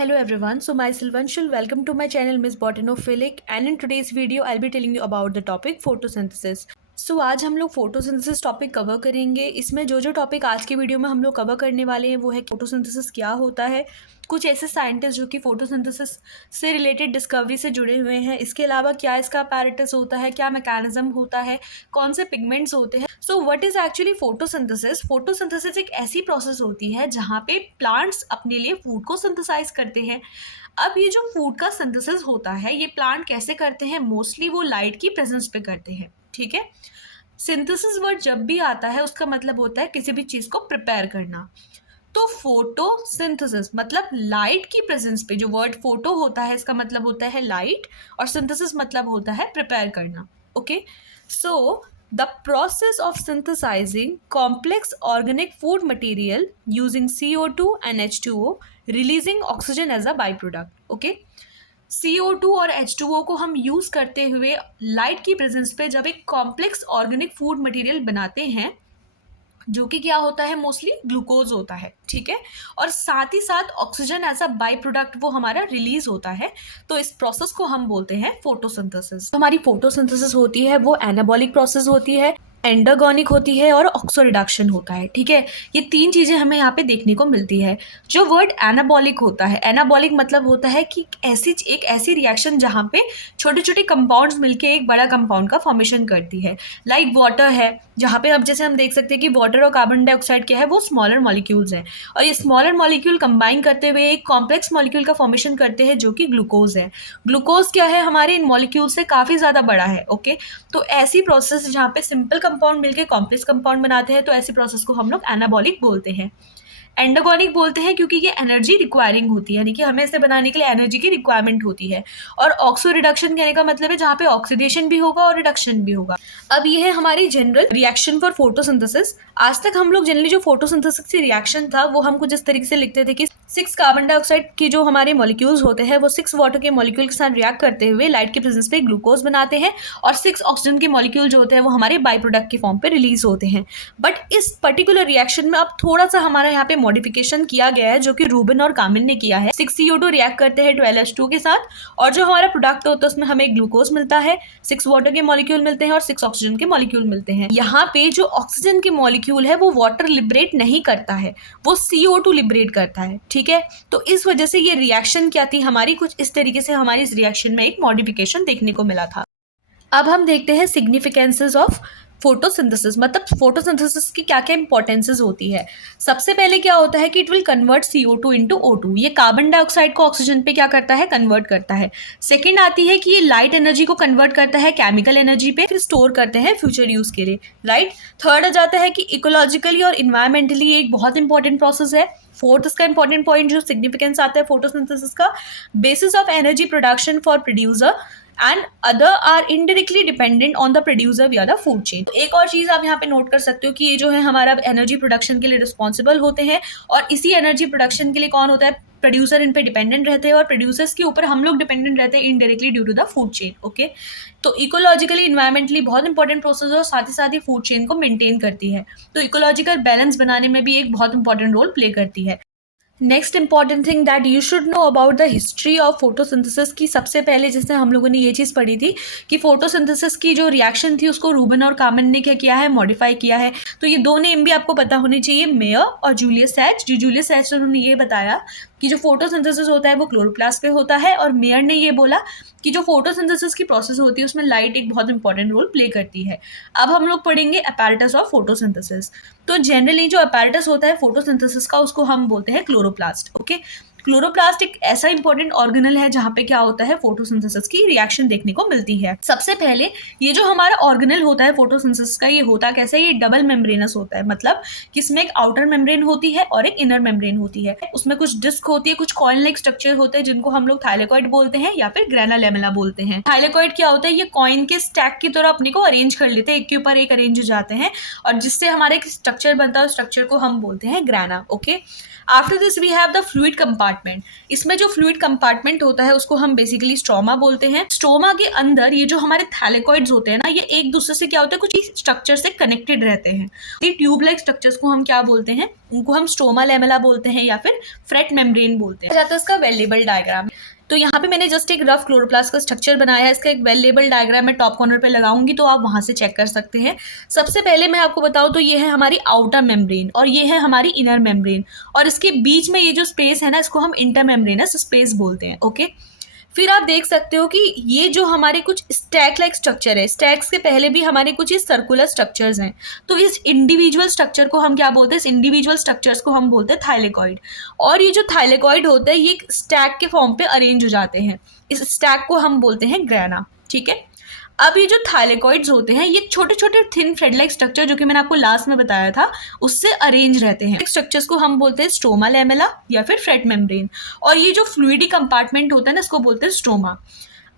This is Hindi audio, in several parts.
Hello everyone, so myself Anshul, welcome to my channel Miss Botanophilic and in today's video I'll be telling you about the topic photosynthesis. आज हम लोग फोटोसिंथेसिस टॉपिक कवर करेंगे। इसमें जो जो टॉपिक आज के वीडियो में हम लोग कवर करने वाले हैं वो है फोटोसिंथेसिस क्या होता है, कुछ ऐसे साइंटिस्ट जो कि फोटोसिंथेसिस से रिलेटेड डिस्कवरी से जुड़े हुए हैं, इसके अलावा क्या इसका अपैरेटस होता है, क्या मैकेनिज्म होता है, कौन से पिगमेंट्स होते हैं। So what is actually photosynthesis? Photosynthesis एक ऐसी प्रोसेस होती है जहाँ पे प्लांट्स अपने लिए फूड को सिंथेसाइज करते हैं। अब ये जो फूड का सिंथेसिस होता है ये प्लांट कैसे करते हैं? मोस्टली वो लाइट की प्रेजेंस पे करते हैं। ठीक है, सिंथेसिस वर्ड जब भी आता है उसका मतलब होता है किसी भी चीज़ को प्रिपेयर करना। तो फोटोसिंथेसिस मतलब लाइट की प्रेजेंस पे, जो वर्ड फोटो होता है इसका मतलब होता है लाइट और सिंथेसिस मतलब होता है प्रिपेयर करना। Okay, so the process of synthesizing complex organic food material using CO2 and H2O releasing oxygen as a by product. Okay, CO2 और H2O को हम यूज़ करते हुए लाइट की प्रेजेंस पे जब एक कॉम्प्लेक्स ऑर्गेनिक फूड मटेरियल बनाते हैं जो कि क्या होता है, मोस्टली ग्लूकोज होता है। ठीक है, और साथ ही साथ oxygen as a by product वो हमारा रिलीज होता है। तो इस प्रोसेस को हम बोलते हैं फोटोसिंथेसिस। हमारी फोटोसिंथेसिस होती है वो एनाबॉलिक प्रोसेस होती है, एंडोगोनिक होती है और ऑक्सो रिडक्शन होता है। ठीक है, ये तीन चीज़ें हमें यहाँ पे देखने को मिलती है। जो वर्ड एनाबॉलिक होता है, एनाबॉलिक मतलब होता है कि एक ऐसी रिएक्शन जहाँ पे छोटे छोटे कंपाउंड्स मिलके एक बड़ा कंपाउंड का फॉर्मेशन करती है। लाइक वाटर है, जहाँ पे अब जैसे हम देख सकते हैं कि वाटर और कार्बन डाइऑक्साइड क्या है, वो स्मॉलर मॉलिक्यूल्स हैं और ये स्मॉलर मॉलिक्यूल कंबाइन करते हुए एक कॉम्प्लेक्स मॉलिक्यूल का फॉर्मेशन करते हैं जो कि ग्लूकोज है। ग्लूकोज क्या है, हमारे इन मॉलिक्यूल से काफ़ी ज़्यादा बड़ा है। ओके, तो ऐसी प्रोसेस जहाँ पे सिंपल कंपाउंड मिलके कॉम्प्लेक्स कंपाउंड बनाते हैं तो ऐसी प्रोसेस को हम लोग एनाबॉलिक बोलते हैं। एंडोगोनिक बोलते हैं क्योंकि ये एनर्जी रिक्वायरिंग होती है, यानी कि हमें इसे बनाने के लिए एनर्जी की रिक्वायरमेंट होती है। और ऑक्सो रिडक्शन कहने का मतलब है जहाँ पे ऑक्सीडेशन भी होगा और रिडक्शन भी होगा। अब ये है हमारी जनरल रिएक्शन फॉर फोटोसिंथेसिस। आज तक हम लोग जनरली जो फोटोसिंथेसिस की रिएक्शन था वो हम कुछ इस तरीके से लिखते थे कि 6 कार्बन डाइऑक्साइड की जो हमारे मॉलिक्यूल्स होते हैं वो 6 वाटर के मॉलिक्यूल के साथ रिएक्ट करते हुए लाइट के प्रेजेंस पे ग्लूकोज बनाते हैं और 6 ऑक्सीजन के मॉलिक्यूल जो होते हैं वो हमारे बाई प्रोडक्ट के फॉर्म पे रिलीज होते हैं। बट इस पर्टिकुलर रिएक्शन में अब थोड़ा सा हमारा यहाँ पे मॉडिफिकेशन किया गया है जो कि रूबिन और कामिन ने किया है। 6 CO2 रिएक्ट करते हैं 12H2 के साथ और जो हमारा प्रोडक्ट होता है उसमें हमें ग्लूकोज मिलता है, 6 वाटर के मॉलिक्यूल मिलते हैं और 6 ऑक्सीजन के मॉलिक्यूल मिलते हैं। यहाँ पे जो ऑक्सीजन के मॉलिक्यूल है वो वाटर लिबरेट नहीं करता है, वो CO2 लिबरेट करता है। ठीक है, तो इस वजह से ये रिएक्शन क्या थी हमारी, कुछ इस तरीके से हमारी इस रिएक्शन में एक मॉडिफिकेशन देखने को मिला था। अब हम देखते हैं सिग्निफिकेंसेस ऑफ फोटोसिंथेसिस, मतलब फोटोसिंथेसिस की क्या क्या इंपॉर्टेंसेस होती है। सबसे पहले क्या होता है कि it will convert CO2 into O2, ये कार्बन डाइऑक्साइड को ऑक्सीजन पे क्या करता है, कन्वर्ट करता है। सेकंड आती है कि ये लाइट एनर्जी को कन्वर्ट करता है केमिकल एनर्जी पे, फिर स्टोर करते हैं फ्यूचर यूज के लिए। राइट, थर्ड आ जाता है कि इकोलॉजिकली और इन्वायरमेंटली एक बहुत इंपॉर्टेंट प्रोसेस है। फोर्थ इसका इंपॉर्टेंट पॉइंट जो सिग्निफिकेंस आता है फोटोसिंथेसिस का, basis of energy production for producer and other are indirectly dependent on the producer via the food chain. एक और चीज़ आप यहाँ पे नोट कर सकते हो कि ये जो है हमारा एनर्जी प्रोडक्शन के लिए रिस्पॉन्सिबल होते हैं और इसी एनर्जी प्रोडक्शन के लिए कौन होता है, प्रोड्यूसर इन पे डिपेंडेंट रहते हैं और प्रोड्यूसर्स के ऊपर हम लोग डिपेंडेंट रहते हैं indirectly due to the food chain. Okay, तो इकोलॉजिकली इन्वायरमेंटली बहुत इंपॉर्टेंट प्रोसेस है और साथ ही फूड चेन को मेंटेन करती है, तो इकोलॉजिकल बैलेंस बनाने में भी एक बहुत इंपॉर्टेंट रोल प्ले करती है। Next important thing that you should know about the history of photosynthesis की, सबसे पहले जैसे हम लोगों ने ये चीज़ पढ़ी थी कि फोटोसिंथेसिस की जो रिएक्शन थी उसको रूबन और कामन ने क्या किया है, मॉडिफाई किया है। तो ये दो नेम भी आपको पता होने चाहिए, मेयर और जूलियस सैच। जो जूलियस सैच उन्होंने ये बताया कि जो फोटोसिंथेसिस होता है वो क्लोरोप्लास्ट पे होता है और मेयर ने ये बोला कि जो फोटोसिंथेसिस की प्रोसेस होती है उसमें लाइट एक बहुत इंपॉर्टेंट रोल प्ले करती है। अब हम लोग पढ़ेंगे अपैरेटस ऑफ फोटोसिंथेसिस। तो जनरली जो अपैरेटस होता है फोटोसिंथेसिस का उसको हम बोलते हैं क्लोरोप्लास्ट। ओके, क्लोरोप्लास्ट एक ऐसा इंपॉर्टेंट ऑर्गेनल है जहाँ पे क्या होता है, फोटोसिंथेसिस की रिएक्शन देखने को मिलती है। सबसे पहले ये जो हमारा ऑर्गेनल होता है फोटोसिंथेसिस का, ये होता कैसे, ये डबल मेम्ब्रेनस होता है, मतलब कि इसमें एक आउटर मेम्ब्रेन होती है और एक इनर मेम्ब्रेन होती है। उसमें कुछ डिस्क होती है, कुछ कॉइन लाइक स्ट्रक्चर होते हैं जिनको हम लोग थाइलेकॉइड बोलते हैं या फिर ग्रेना लेमेला बोलते हैं। थाइलेकॉइड क्या होता है, ये कॉइन के स्टैक की तरह अपने को अरेंज कर लेते हैं, एक के ऊपर एक अरेंज हो जाते हैं और जिससे हमारा एक स्ट्रक्चर बनता है, स्ट्रक्चर को हम बोलते हैं grana. Okay, after this we have the fluid compartment compartment. इसमें जो फ्लूइड कंपार्टमेंट होता है उसको हम बेसिकली स्ट्रोमा बोलते हैं। स्ट्रोमा के अंदर ये जो हमारे थैलेकॉइड्स होते हैं ना, ये एक दूसरे से क्या होता है, कुछ स्ट्रक्चर से कनेक्टेड रहते हैं। ये ट्यूब लाइक स्ट्रक्चर्स को हम क्या बोलते हैं, उनको हम स्ट्रोमा लैमेला बोलते हैं या फिर फ्रेट मेम्ब्रेन बोलते हैं। जाता है इसका वेल लेबल डायग्राम। तो यहाँ पे मैंने जस्ट एक रफ क्लोरोप्लास्ट का स्ट्रक्चर बनाया है। इसका एक वेल लेबल डायग्राम मैं टॉप कॉर्नर पे लगाऊंगी, तो आप वहां से चेक कर सकते हैं। सबसे पहले मैं आपको बताऊं तो ये है हमारी आउटर मेम्ब्रेन और ये है हमारी इनर मेम्ब्रेन, और इसके बीच में ये जो स्पेस है ना, इसको हम इंटर मेम्ब्रेनस स्पेस बोलते हैं। ओके, फिर आप देख सकते हो कि ये जो हमारे कुछ स्टैक लाइक स्ट्रक्चर है, स्टैक्स के पहले भी हमारे कुछ इस सर्कुलर स्ट्रक्चर्स हैं। तो इस इंडिविजुअल स्ट्रक्चर को हम क्या बोलते हैं, इस इंडिविजुअल स्ट्रक्चर्स को हम बोलते हैं थाइलेकॉइड। और ये जो थाइलेकॉइड होता है ये स्टैक के फॉर्म पे अरेंज हो जाते हैं। इस स्टैक को हम बोलते हैं ग्रैना। ठीक है, अब ये जो थाइलेकॉइड्स होते हैं ये छोटे छोटे थिन थ्रेड लाइक स्ट्रक्चर, जो कि मैंने आपको लास्ट में बताया था, उससे अरेंज रहते हैं। स्ट्रक्चर्स को हम बोलते हैं स्ट्रोमा लैमेला या फिर फ्रेट मेम्ब्रेन। और ये जो फ्लूइडी कंपार्टमेंट होता है ना, इसको बोलते हैं स्ट्रोमा।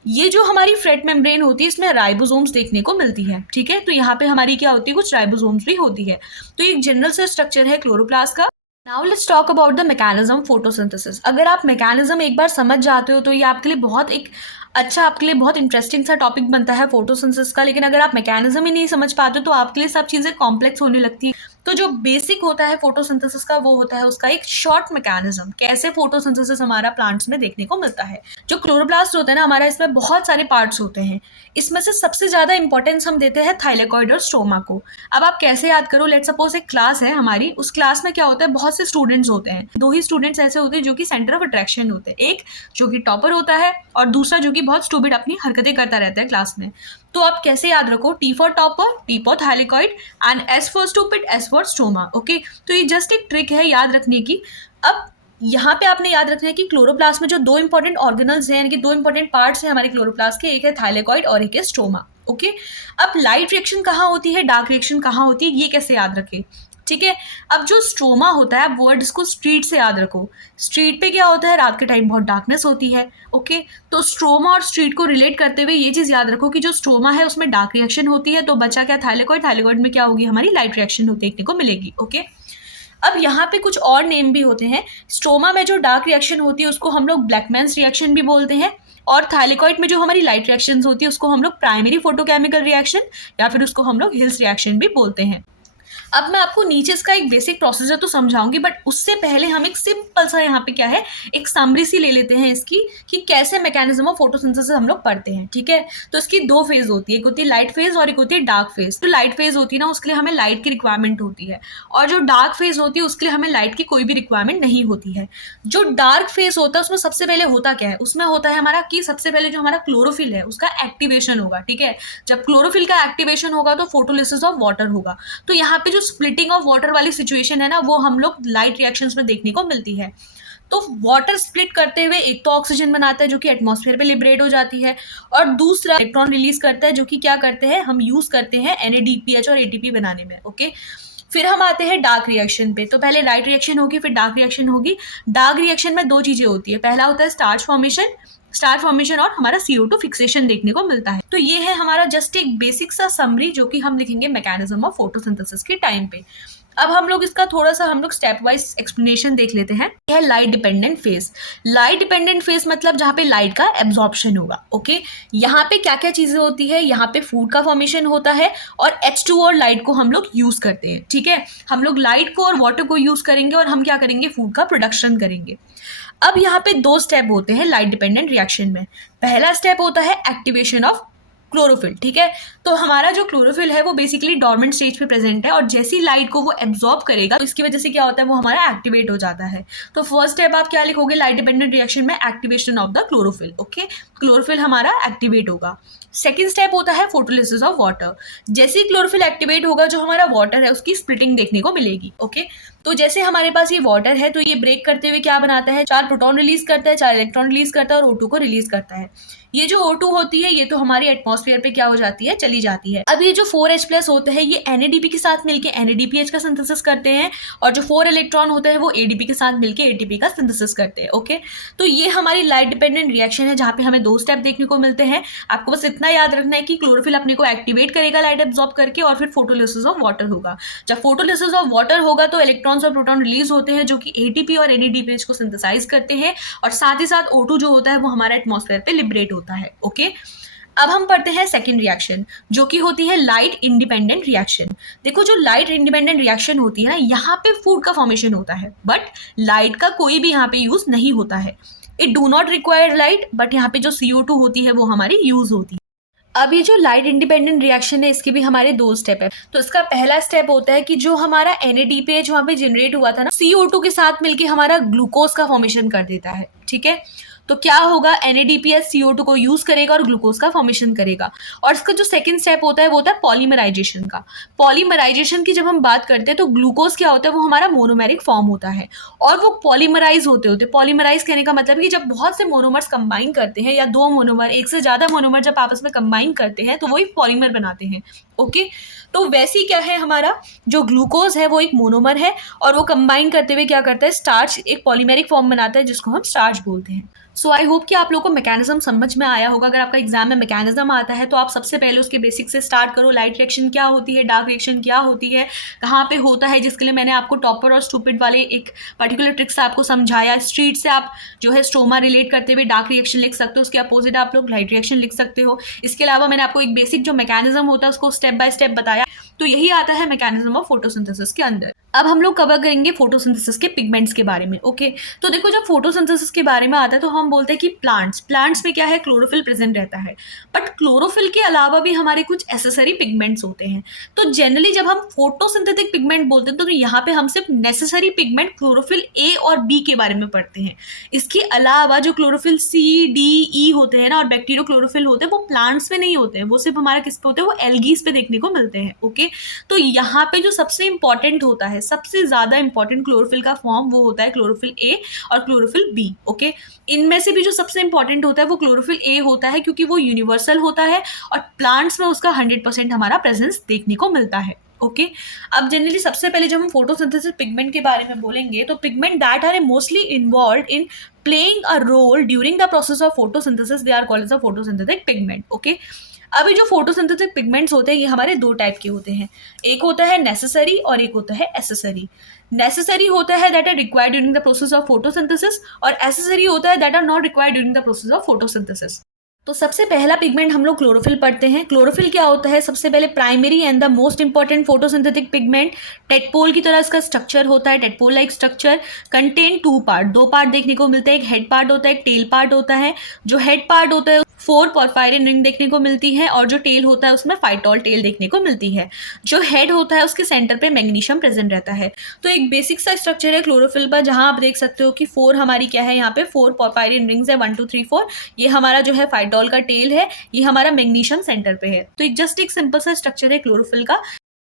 ये जो हमारी फ्रेट मेम्ब्रेन होती है इसमें राइबोसोम्स देखने को मिलती है। ठीक है, तो यहाँ पे हमारी क्या होती है, कुछ राइबोसोम्स भी होती है। तो एक जनरल सा स्ट्रक्चर है क्लोरोप्लास्ट का। Now let's talk about the mechanism photosynthesis. अगर आप मैकेनिज्म एक बार समझ जाते हो तो ये आपके लिए बहुत एक अच्छा, आपके लिए बहुत इंटरेस्टिंग सा टॉपिक बनता है फोटोसिंथेसिस का। लेकिन अगर आप मैकेनिज्म ही नहीं समझ पाते तो आपके लिए सब चीज़ें कॉम्प्लेक्स होने लगती हैं। तो जो बेसिक होता है फोटोसिंथेसिस का वो होता है उसका एक शॉर्ट मैकेनिज्म, कैसे फोटोसिंथेसिस हमारा प्लांट्स में देखने को मिलता है। जो क्लोरोप्लास्ट होता है ना हमारा, इसमें बहुत सारे पार्ट्स होते हैं। इसमें से सबसे ज़्यादा इंपॉर्टेंस हम देते हैं थाइलेकॉइड और स्ट्रोमा को। अब आप कैसे याद करो, लेट्स सपोज एक क्लास है हमारी, उस क्लास में क्या होता है, बहुत से स्टूडेंट्स होते हैं। दो ही स्टूडेंट्स ऐसे होते हैं जो कि सेंटर ऑफ अट्रैक्शन होते हैं, एक जो कि टॉपर होता है और दूसरा जो कि बहुत स्टूपिड अपनी हरकतें करता रहता है क्लास में। तो आप कैसे याद रखो, T for topper, T for thylakoid and S for stupid, S for stroma. Okay, तो ये जस्ट एक ट्रिक है याद रखने की। अब यहाँ पे आपने याद रखना है कि क्लोरोप्लास्ट में जो दो इंपॉर्टेंट ऑर्गेनल्स हैं, यानी कि दो इंपॉर्टेंट पार्ट्स हैं हमारे क्लोरोप्लास्ट के, एक है थाइलेकॉइड और एक है स्ट्रोमा। ओके, अब लाइट रिएक्शन कहाँ होती है, डार्क रिएक्शन कहाँ होती है, ये कैसे याद रखें। ठीक है, अब जो स्ट्रोमा होता है, आप वर्ड इसको स्ट्रीट से याद रखो। स्ट्रीट पे क्या होता है, रात के टाइम बहुत डार्कनेस होती है। ओके, तो स्ट्रोमा और स्ट्रीट को रिलेट करते हुए ये चीज़ याद रखो कि जो स्ट्रोमा है उसमें डार्क रिएक्शन होती है, तो बचा क्या, थाइलेकॉइड। थाइलेकॉइड में क्या होगी, हमारी लाइट रिएक्शन देखने को मिलेगी। ओके, अब यहाँ पे कुछ और नेम भी होते हैं। स्ट्रोमा में जो डार्क रिएक्शन होती है उसको हम लोग ब्लैकमैन्स रिएक्शन भी बोलते हैं, और थाइलेकॉइड में जो हमारी लाइट रिएक्शंस होती है उसको हम लोग प्राइमरी फोटोकेमिकल रिएक्शन या फिर उसको हम लोग हिल्स रिएक्शन भी बोलते हैं। अब मैं आपको नीचे इसका एक बेसिक प्रोसीजर तो समझाऊंगी, बट उससे पहले हम एक सिंपल सा यहाँ पे क्या है, एक समरी सी ले लेते हैं इसकी, कि कैसे मैकेनिज्म ऑफ फोटोसिंथेसिस हम लोग पढ़ते हैं। ठीक है, तो इसकी दो फेज होती है, एक होती है लाइट फेज और एक होती है डार्क फेज। तो लाइट फेज होती है ना, उसके लिए हमें लाइट की रिक्वायरमेंट होती है, और जो डार्क फेज होती है उसके लिए हमें लाइट की कोई भी रिक्वायरमेंट नहीं होती है। जो डार्क फेज होता है उसमें सबसे पहले होता क्या है, उसमें होता है हमारा कि सबसे पहले जो हमारा क्लोरोफिल है उसका एक्टिवेशन होगा। ठीक है, जब क्लोरोफिल का एक्टिवेशन होगा तो फोटोलिसिस ऑफ वाटर होगा। तो यहाँ पे जो स्प्लिटिंग ऑफ वाटर वाली सिचुएशन है ना, वो हम लोग लाइट रिएक्शंस में देखने को मिलती है। तो वाटर स्प्लिट करते हुए एक तो ऑक्सीजन बनाता है जो कि एटमॉस्फेयर पे लिबरेट हो जाती है, और दूसरा इलेक्ट्रॉन रिलीज करता है जो कि क्या करते हैं, हम यूज करते हैं NADPH और ATP बनाने में। ओके, फिर हम आते हैं डार्क रिएक्शन पे। तो पहले लाइट रिएक्शन होगी, फिर डार्क रिएक्शन होगी। डार्क रिएक्शन में दो चीजें होती है, पहला होता है स्टार्च फॉर्मेशन और हमारा CO2 फिक्सेशन देखने को मिलता है। तो ये है हमारा जस्ट एक बेसिक सा समरी जो कि हम लिखेंगे मैकेनिज्म ऑफ फोटोसिंथेसिस के टाइम पे। अब हम लोग इसका थोड़ा सा स्टेप वाइज एक्सप्लेनेशन देख लेते हैं। यह है light dependent phase. Light dependent phase मतलब जहाँ पे लाइट का एब्जॉर्प्शन होगा। ओके, यहाँ पे क्या क्या चीजें होती है, यहाँ पे फूड का फॉर्मेशन होता है और H2 और लाइट को हम लोग यूज करते हैं। ठीक है, हम लोग लाइट को और वाटर को यूज करेंगे और हम क्या करेंगे, फूड का प्रोडक्शन करेंगे। अब यहाँ पे दो स्टेप होते हैं लाइट डिपेंडेंट रिएक्शन में। पहला स्टेप होता है एक्टिवेशन ऑफ क्लोरोफिल। ठीक है, तो हमारा जो क्लोरोफिल है वो बेसिकली डॉर्मेंट स्टेज पे प्रेजेंट है, और जैसी लाइट को वो एब्जॉर्ब करेगा तो इसकी वजह से क्या होता है, वो हमारा एक्टिवेट हो जाता है। तो फर्स्ट स्टेप आप क्या लिखोगे लाइट डिपेंडेंट रिएक्शन में, activation of the chlorophyll. Okay, chlorophyll हमारा एक्टिवेट होगा। सेकेंड स्टेप होता है फोटोलिसिस ऑफ वाटर। जैसे ही क्लोरोफिल एक्टिवेट होगा, जो हमारा वाटर है उसकी स्प्लिटिंग देखने को मिलेगी। ओके, तो जैसे हमारे पास ये वाटर है तो ये ब्रेक करते हुए क्या बनाता है, 4 प्रोटॉन रिलीज करता है, 4 इलेक्ट्रॉन रिलीज करता है और O2 को रिलीज करता है। ये जो O2 होती है ये तो हमारी एटमॉस्फेयर पे क्या हो जाती है, चली जाती है। अब ये जो 4H+ होते हैं ये NADP के साथ मिलके NADPH का सिंथेसिस करते हैं, और जो 4 इलेक्ट्रॉन होते हैं वो ADP के साथ मिलके ATP का सिंथेसिस करते हैं। ओके, तो ये हमारी लाइट डिपेंडेंट रिएक्शन है जहाँ पे हमें दो स्टेप देखने को मिलते हैं। आपको बस इतना याद रखना है कि क्लोरोफिल अपने को एक्टिवेट करेगा लाइट एब्जॉर्ब करके, और फिर फोटोलिसिस ऑफ वाटर होगा। जब फोटोलिसिस ऑफ वाटर होगा तो इलेक्ट्रॉन इलेक्ट्रॉन्स और प्रोटॉन रिलीज होते हैं जो कि एटीपी और एनएडीपीएच को सिंथेसाइज करते हैं, और साथ ही साथ O2 जो होता है वो हमारा एटमॉस्फेयर पे लिबरेट होता है। ओके, अब हम पढ़ते हैं सेकेंड रिएक्शन जो कि होती है लाइट इंडिपेंडेंट रिएक्शन। देखो, जो लाइट इंडिपेंडेंट रिएक्शन होती है ना, यहाँ पे फूड का फॉर्मेशन होता है, बट लाइट का कोई भी यहाँ पे यूज नहीं होता है। It do not require light, but यहाँ पे जो CO2 होती है वो हमारी यूज होती है। अब ये जो लाइट इंडिपेंडेंट रिएक्शन है इसके भी हमारे 2 स्टेप है। तो इसका पहला स्टेप होता है कि जो हमारा NADPH वहाँ पे जनरेट हुआ था ना, CO2 के साथ मिलके हमारा ग्लूकोज का फॉर्मेशन कर देता है। ठीक है, तो क्या होगा, NADPH CO2 को यूज करेगा और ग्लूकोज का फॉर्मेशन करेगा। और इसका जो सेकंड स्टेप होता है वो होता है पॉलीमराइजेशन का। पॉलीमराइजेशन की जब हम बात करते हैं तो ग्लूकोज क्या होता है, वो हमारा मोनोमेरिक फॉर्म होता है और वो पॉलीमराइज होते पॉलीमराइज कहने का मतलब कि जब बहुत से मोनोमर्स कंबाइन करते हैं या 2 मोनोमर, एक से ज्यादा मोनोमर जब आपस में कंबाइन करते हैं तो वही पॉलीमर बनाते हैं। ओके, तो वैसे ही क्या है, हमारा जो ग्लूकोज है वो एक मोनोमर है और वो कंबाइन करते हुए क्या करता है, स्टार्च, एक पॉलीमेरिक फॉर्म बनाता है जिसको हम स्टार्च बोलते हैं। सो आई होप कि आप लोगों को मैकेनिज्म समझ में आया होगा। अगर आपका एग्जाम में मैकेनिज्म आता है तो आप सबसे पहले उसके बेसिक से स्टार्ट करो। लाइट रिएक्शन क्या होती है, डार्क रिएक्शन क्या होती है, कहाँ पे होता है, जिसके लिए मैंने आपको टॉपर और स्टूपिड वाले एक पर्टिकुलर ट्रिक्स आपको समझाया। स्ट्रीट से आप जो है स्ट्रोमा रिलेट करते हुए डार्क रिएक्शन लिख सकते हो, उसके अपोजिट आप लोग लाइट रिएक्शन लिख सकते हो। इसके अलावा मैंने आपको एक बेसिक जो मैकेनिज्म होता है उसको स्टेप बाय स्टेप बताया। तो यही आता है मैकेनिज्म ऑफ फोटोसिंथेसिस के अंदर। अब हम लोग कवर करेंगे फोटोसिंथेसिस के पिगमेंट्स के बारे में। ओके, तो देखो, जब फोटोसिंथेसिस के बारे में आता है तो हम बोलते हैं कि प्लांट्स में क्या है, क्लोरोफिल प्रेजेंट रहता है, बट क्लोरोफिल के अलावा भी हमारे कुछ एसेसरी पिगमेंट्स होते हैं। तो जनरली जब हम फोटोसिंथेटिक पिगमेंट बोलते हैं तो यहाँ पे हम सिर्फ नेसेसरी पिगमेंट क्लोरोफिल A और B के बारे में पढ़ते हैं। इसके अलावा जो क्लोरोफिल C, D, E होते हैं ना, और बैक्टीरियो क्लोरोफिल होते हैं, वो प्लांट्स में नहीं होते हैं, वो सिर्फ हमारे किस पे होते हैं, वो एल्गीज पे देखने को मिलते हैं। ओके, तो यहाँ पे जो सबसे इंपॉर्टेंट होता है, सबसे ज्यादा इंपॉर्टेंट क्लोरोफिल का फॉर्म वो होता है क्लोरोफिल A और क्लोरोफिल B। ओके, इनमें से भी जो सबसे इंपॉर्टेंट होता है वो क्लोरोफिल A होता है क्योंकि वो यूनिवर्सल होता है और प्लांट्स में उसका 100% हमारा प्रेजेंस देखने को मिलता है। ओके, अब जनरली सबसे पहले जब हम फोटोसिंथेसिस पिगमेंट के बारे में बोलेंगे तो pigment that are mostly involve in playing a role during the process of photosynthesis, they are called as a photosynthetic pigment. Okay, अभी जो फोटोसिंथेटिक पिगमेंट्स होते हैं ये हमारे 2 टाइप के होते हैं। एक होता है नेसेसरी और एक होता है एसेसरी। नेसेसरी होता है that are required during the process of photosynthesis और एसेसरी होता है that are not required during the process of photosynthesis. तो सबसे पहला पिगमेंट हम लोग क्लोरोफिल पढ़ते हैं। क्लोरोफिल क्या होता है, सबसे पहले primary and the most important photosynthetic pigment. Tadpole की तरह इसका स्ट्रक्चर होता है, tadpole like structure. Contain 2 part, 2 part देखने को मिलता है, एक हेड पार्ट होता है, एक टेल पार्ट होता है। जो हेड पार्ट होता है 4 पोरफायरिन रिंग देखने को मिलती है और जो टेल होता है उसमें फाइटोल टेल देखने को मिलती है। जो हेड होता है उसके सेंटर पे मैग्नीशियम प्रेजेंट रहता है। तो एक बेसिक सा स्ट्रक्चर है क्लोरोफिल का, जहां आप देख सकते हो कि 4 हमारी क्या है, यहाँ पे 4 पोरफायरिन रिंग्स है, 1 2 3 4। ये हमारा जो है फाइटोल का टेल है, ये हमारा मैग्नीशियम सेंटर पे है। तो जस्ट एक सिंपल सा स्ट्रक्चर है क्लोरोफिल का।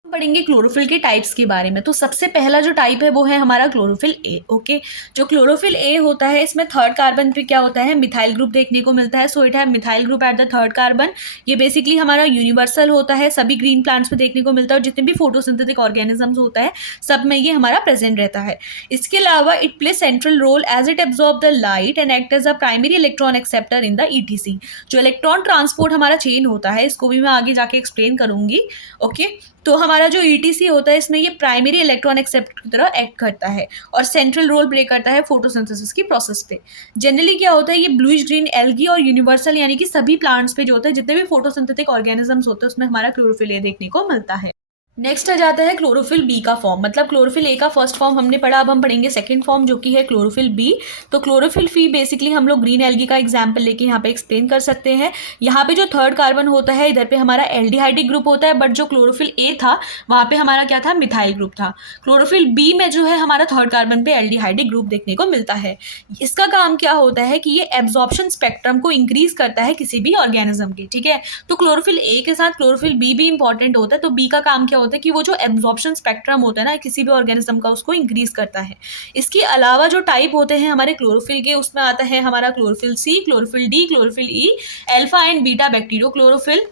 पढ़ेंगे क्लोरोफिल के टाइप्स के बारे में। तो सबसे पहला जो टाइप है वो है हमारा क्लोरोफिल ए। ओके, जो क्लोरोफिल ए होता है इसमें 3rd कार्बन पे क्या होता है, मिथाइल ग्रुप देखने को मिलता है। सो इट है methyl group at the 3rd carbon. ये बेसिकली हमारा यूनिवर्सल होता है, सभी ग्रीन प्लांट्स पे देखने को मिलता है और जितने भी फोटोसिंथेटिक ऑर्गेनिजम्स होता है सब में ये हमारा प्रेजेंट रहता है। इसके अलावा it play central role as it absorb the light and act as a primary electron acceptor in the ETC। जो इलेक्ट्रॉन ट्रांसपोर्ट हमारा चेन होता है इसको भी मैं आगे जाके एक्सप्लेन करूंगी। ओके, तो हमारा जो ETC होता है इसमें ये प्राइमरी इलेक्ट्रॉन एक्सेप्टर की तरह एक्ट करता है और सेंट्रल रोल प्ले करता है फोटोसिंथेसिस की प्रोसेस पे। जनरली क्या होता है, ये ब्लूइश ग्रीन एल्गी और यूनिवर्सल यानी कि सभी प्लांट्स पे जो होता है, जितने भी फोटोसिंथेटिक ऑर्गेनिजम्स होते हैं उसमें हमारा क्लोरोफिल ए देखने को मिलता है। नेक्स्ट आ जाता है क्लोरोफिल बी का फॉर्म। मतलब क्लोरोफिल ए का फर्स्ट फॉर्म हमने पढ़ा, अब हम पढ़ेंगे सेकंड फॉर्म जो कि है क्लोरोफिल बी। तो क्लोरोफिल बी बेसिकली हम लोग ग्रीन एल्गी का एग्जांपल लेके यहाँ पे एक्सप्लेन कर सकते हैं। यहाँ पे जो 3rd कार्बन होता है इधर पे हमारा एल्डिहाइडिक ग्रुप होता है, बट जो क्लोरोफिल ए था वहाँ पे हमारा क्या था, मिथाइल ग्रुप था। क्लोरोफिल बी में जो है हमारा 3rd कार्बन पे एल्डिहाइडिक ग्रुप देखने को मिलता है। इसका काम क्या होता है कि ये एब्जॉर्प्शन स्पेक्ट्रम को इंक्रीज करता है किसी भी ऑर्गेनिज्म के। ठीक है, तो क्लोरोफिल ए के साथ क्लोरोफिल बी भी इंपॉर्टेंट होता है। तो बी का काम क्या होता है कि वो जो एब्जॉर्प्शन स्पेक्ट्रम होता है ना किसी भी ऑर्गेनिज्म का, उसको इंक्रीज करता है। इसके अलावा जो टाइप होते हैं हमारे क्लोरोफिल के, उसमें आता है हमारा chlorophyll C, chlorophyll D, chlorophyll E, alpha and beta bacteriochlorophyll,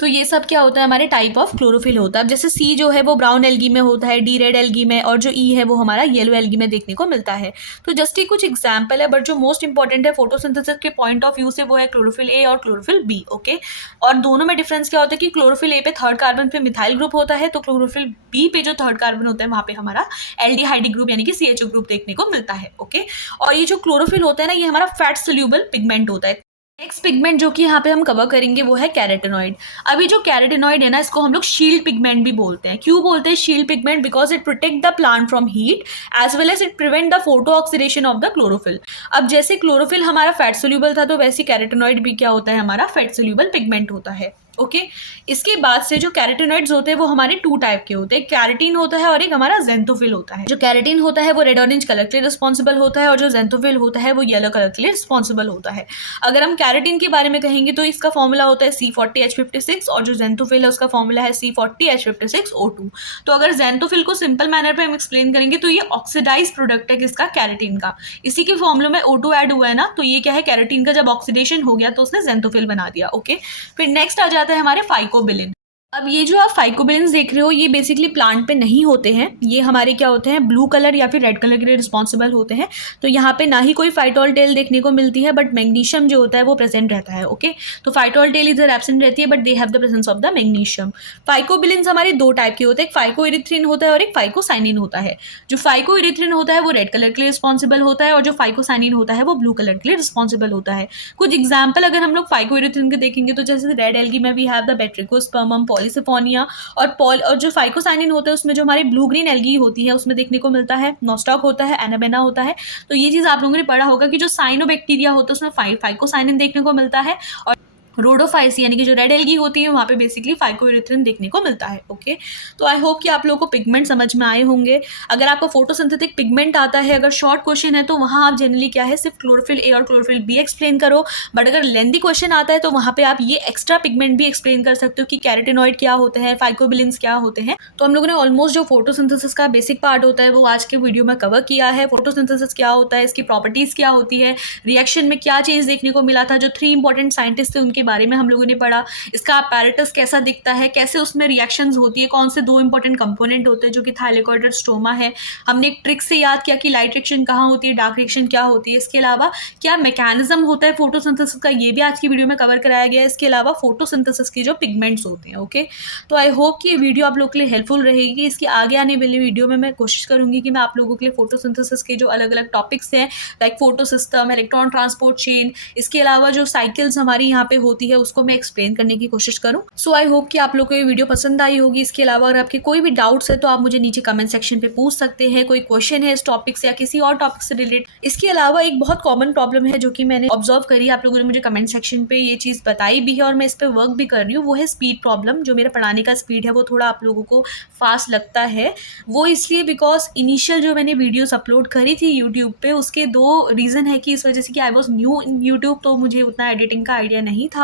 तो ये सब क्या होता है, हमारे टाइप ऑफ क्लोरोफिल होता है। अब जैसे सी जो है वो ब्राउन एल्गी में होता है, डी रेड एल्गी में, और जो ई है वो हमारा येलो एल्गी में देखने को मिलता है। तो जस्ट ये कुछ एग्जाम्पल है, बट जो मोस्ट इंपॉर्टेंट है फोटोसिंथेसिस के पॉइंट ऑफ व्यू से वो है क्लोरोफिल ए और क्लोरोफिल बी। ओके, और दोनों में डिफरेंस क्या होता है कि क्लोरोफिल ए पे थर्ड कार्बन पे मिथाइल ग्रुप होता है, तो क्लोरोफिल बी पे जो थर्ड कार्बन होता है वहाँ पे हमारा एल्डिहाइड ग्रुप यानी कि CHO ग्रुप देखने को मिलता है। ओके, और ये जो क्लोरोफिल होता है ना, ये हमारा फैट सोल्यूबल पिगमेंट होता है। नेक्स्ट पिगमेंट जो कि यहाँ पे हम कवर करेंगे वो है कैरोटीनॉइड। अभी जो कैरोटीनॉइड है ना, इसको हम लोग शील्ड पिगमेंट भी बोलते हैं। क्यों बोलते हैं shield pigment? Because it protect the plant from heat as well as it prevent the photo oxidation of the chlorophyll. अब जैसे क्लोरोफिल हमारा फैट सोल्यूबल था, तो वैसे कैरोटीनॉइड भी क्या होता है, हमारा फैट सोल्यूबल पिगमेंट होता है। ओके, इसके बाद से जो कैरोटीनॉइड्स होते हैं वो हमारे टू टाइप के होते हैं, कैरेटीन होता है और एक हमारा जेंथोफिल होता है। जो कैरेटीन होता है वो रेड ऑरेंज कलर के लिए रिस्पॉन्सिबल होता है, और जो जेंथोफिल होता है वो येलो कलर के लिए रिस्पॉन्सिबल होता है। अगर हम कैरेटीन के बारे में कहेंगे तो इसका फॉर्मूला होता है C40H56, और जो जेंथोफिल है उसका फॉर्मूला है C40H56O2। तो अगर जेंथोफिल को सिंपल मैनर पे हम एक्सप्लेन करेंगे तो ये ऑक्सीडाइज प्रोडक्ट है किसका, कैरेटीन का। इसी के फॉर्मूले में O2 ऐड हुआ है ना, तो ये क्या है, कैरेटीन का जब ऑक्सीडेशन हो गया तो उसने जेंथोफिल बना दिया। ओके, फिर नेक्स्ट आ जाता है हमारे फाइकोबिलिन। अब ये जो आप फाइकोबिलिन्स देख रहे हो ये बेसिकली प्लांट पे नहीं होते हैं, ये हमारे क्या होते हैं, ब्लू कलर या फिर रेड कलर के लिए रिस्पॉन्सिबल होते हैं। तो यहाँ पे ना ही कोई फाइटोल टेल देखने को मिलती है, बट मैग्नीशियम जो होता है वो प्रेजेंट रहता है। ओके, तो फाइटोल टेल इधर एब्सेंट रहती है, but they have the presence of the magnesium. Phycobilins हमारे दो टाइप के होते हैं, एक फाइकोइरिथ्रिन होता है और एक फाइकोसाइनिन होता है। जो फाइकोइरिथ्रिन होता है वो रेड कलर के लिए रिस्पॉन्सिबल होता है, और जो फाइकोसाइनिन होता है वो ब्लू कलर के लिए रिस्पॉन्सिबल होता है। कुछ एग्जाम्पल अगर हम लोग फाइकोइरिथ्रिन के देखेंगे तो जैसे रेड एल्गी में वी हैव द बैट्रिकोस्पर्मम, पॉलीसिफोनिया, और जो फाइकोसाइनिन होता है उसमें जो हमारी ब्लू ग्रीन एल्गी होती है उसमें देखने को मिलता है नोस्टॉक होता है, एनाबेना होता है। तो ये चीज़ आप लोगों ने पढ़ा होगा कि जो साइनोबैक्टीरिया होता है उसमें फाइकोसाइनिन देखने को मिलता है, और रोडोफाइसी यानी कि जो रेड एल्गी होती है वहाँ पे बेसिकली फाइकोइरिथ्रिन देखने को मिलता है। ओके, तो आई होप कि आप लोगों को पिगमेंट समझ में आए होंगे। अगर आपको फोटोसिंथेटिक पिगमेंट आता है, अगर शॉर्ट क्वेश्चन है तो वहाँ आप जनरली क्या है, सिर्फ क्लोरोफिल ए और क्लोरोफिल बी एक्सप्लेन करो, बट अगर लेंदी क्वेश्चन आता है तो वहाँ पे आप ये एक्स्ट्रा पिगमेंट भी एक्सप्लेन कर सकते हो कि कैरोटीनॉइड क्या होते हैं, फाइकोबिलिन्स क्या होते हैं। तो हम लोगों ने ऑलमोस्ट जो फोटोसिंथेसिस का बेसिक पार्ट होता है वो आज के वीडियो में कवर किया है। फोटोसिंथेसिस क्या होता है, इसकी प्रॉपर्टीज क्या होती है, रिएक्शन में क्या चेंज देखने को मिला था, जो 3 इंपॉर्टेंट साइंटिस्ट थे उनके बारे में हम लोगों ने पढ़ा, इसका अपैरेटस कैसा दिखता है, कैसे उसमें रिएक्शंस होती है, कौन से 2 इंपॉर्टेंट कंपोनेंट होते हैं जो कि थाइलेकोइड और स्ट्रोमा है। हमने एक ट्रिक से याद किया कि लाइट रिएक्शन कहाँ होती है, डार्क रिएक्शन क्या होती है। इसके अलावा क्या मैकेनिज्म होता है फोटोसिंथेसिस का, ये भी आज की वीडियो में कवर कराया गया है। इसके अलावा फोटोसिंथेसिस के जो पिगमेंट्स होते हैं। ओके, तो आई होप कि ये वीडियो आप लोगों के लिए हेल्पफुल रहेगी। इसकी आगे आने वाली वीडियो में मैं कोशिश करूंगी कि मैं आप लोगों के लिए फोटोसिंथेसिस के जो अलग अलग टॉपिक्स हैं, like photo system, electron transport chain, इसके अलावा जो साइकिल्स हमारी यहाँ पे होती है उसको मैं एक्सप्लेन करने की कोशिश करूं। सो आई होप कि आप लोग को ये वीडियो पसंद आई होगी। इसके अलावा अगर आपके कोई भी डाउट्स है तो आप मुझे नीचे कमेंट सेक्शन पे पूछ सकते हैं, कोई क्वेश्चन है इस टॉपिक से या किसी और टॉपिक से रिलेटेड। इसके अलावा एक बहुत कॉमन प्रॉब्लम है जो कि मैंने ऑब्जर्व करी, आप लोगों ने मुझे कमेंट सेक्शन पे ये चीज़ बताई भी है और मैं इस पर वर्क भी कर रही हूँ, वो है स्पीड प्रॉब्लम। जो मेरा पढ़ाने का स्पीड है वो थोड़ा आप लोगों को फास्ट लगता है, वो इसलिए बिकॉज इनिशियल जो मैंने वीडियोस अपलोड करी थी यूट्यूब पे, उसके 2 रीज़न है कि इस वजह से कि I was new in YouTube, तो मुझे उतना एडिटिंग का आइडिया नहीं था,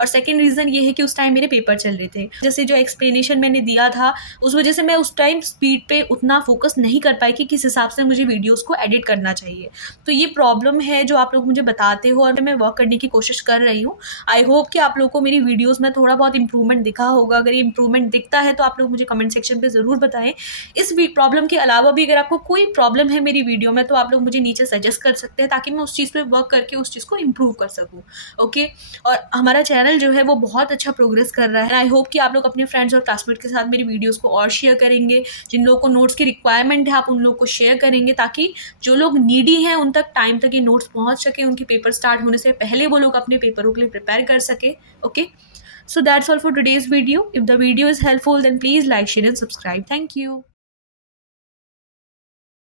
और सेकेंड रीज़न ये है कि उस टाइम मेरे पेपर चल रहे थे। जैसे जो एक्सप्लेनेशन मैंने दिया था उस वजह से मैं उस टाइम स्पीड पे उतना फोकस नहीं कर पाई कि किस हिसाब से मुझे वीडियोस को एडिट करना चाहिए। तो ये प्रॉब्लम है जो आप लोग मुझे बताते हो और मैं वर्क करने की कोशिश कर रही हूँ। आई होप कि आप लोग को मेरी वीडियोस में थोड़ा बहुत इंप्रूवमेंट दिखा होगा। अगर ये इंप्रूवमेंट दिखता है तो आप लोग मुझे कमेंट सेक्शन पे ज़रूर बताएं। इस प्रॉब्लम के अलावा भी अगर आपको कोई प्रॉब्लम है मेरी वीडियो में तो आप लोग मुझे नीचे सजेस्ट कर सकते हैं ताकि मैं उस चीज़ पे वर्क करके उस चीज़ को इम्प्रूव कर सकूँ। ओके, और हमारा चैनल जो है वो बहुत अच्छा प्रोग्रेस कर रहा है। आई होप कि आप लोग अपने फ्रेंड्स और क्लासमेट के साथ मेरी वीडियोस को और शेयर करेंगे। जिन लोगों को नोट्स की रिक्वायरमेंट है आप उन लोगों को शेयर करेंगे ताकि जो लोग नीडी हैं उन तक टाइम तक ये नोट्स पहुंच सके, उनके पेपर स्टार्ट होने से पहले वो लोग अपने पेपरों के लिए प्रिपेयर कर सके। Okay, so that's all for today's video. If the video is helpful then please like, share and subscribe. Thank you.